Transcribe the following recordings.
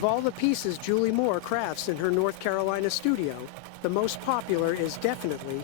Of all the pieces Julie Moore crafts in her North Carolina studio, the most popular is definitely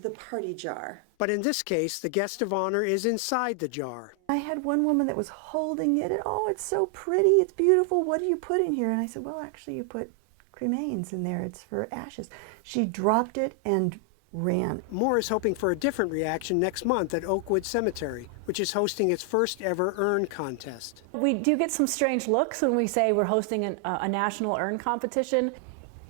the party jar. But in this case, the guest of honor is inside the jar. I had one woman that was holding it, and oh, it's so pretty, it's beautiful, what do you put in here? And I said, well, actually, you put cremains in there, it's for ashes. She dropped it and ran. Moore is hoping for a different reaction next month at Oakwood Cemetery, which is hosting its first ever urn contest. We do get some strange looks when we say we're hosting a national urn competition.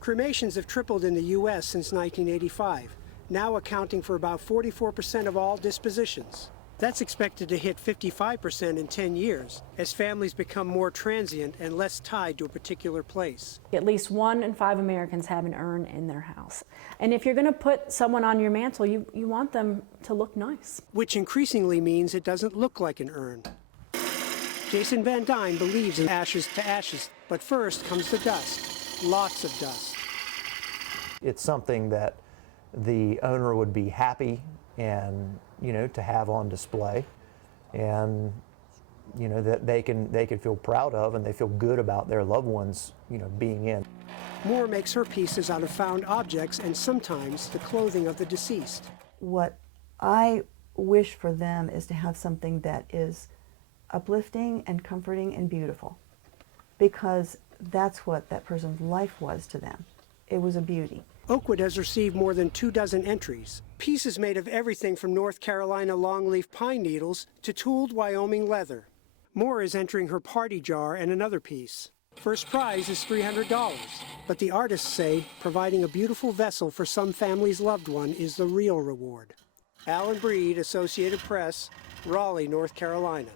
Cremations have tripled in the U.S. since 1985, now accounting for about 44% of all dispositions. That's expected to hit 55% in 10 years, as families become more transient and less tied to a particular place. At least 1 in 5 Americans have an urn in their house. And if you're going to put someone on your mantle, you want them to look nice. Which increasingly means it doesn't look like an urn. Jason Van Dyne believes in ashes to ashes, but first comes the dust, lots of dust. It's something that the owner would be happy and to have on display, and that they can feel proud of, and they feel good about their loved ones being in. Moore makes her pieces out of found objects and sometimes the clothing of the deceased. What I wish for them is to have something that is uplifting and comforting and beautiful, because that's what that person's life was to them. It was a beauty. Oakwood has received more than 24 entries, pieces made of everything from North Carolina longleaf pine needles to tooled Wyoming leather. Moore is entering her party jar and another piece. First prize is $300, but the artists say providing a beautiful vessel for some family's loved one is the real reward. Alan Breed, Associated Press, Raleigh, North Carolina.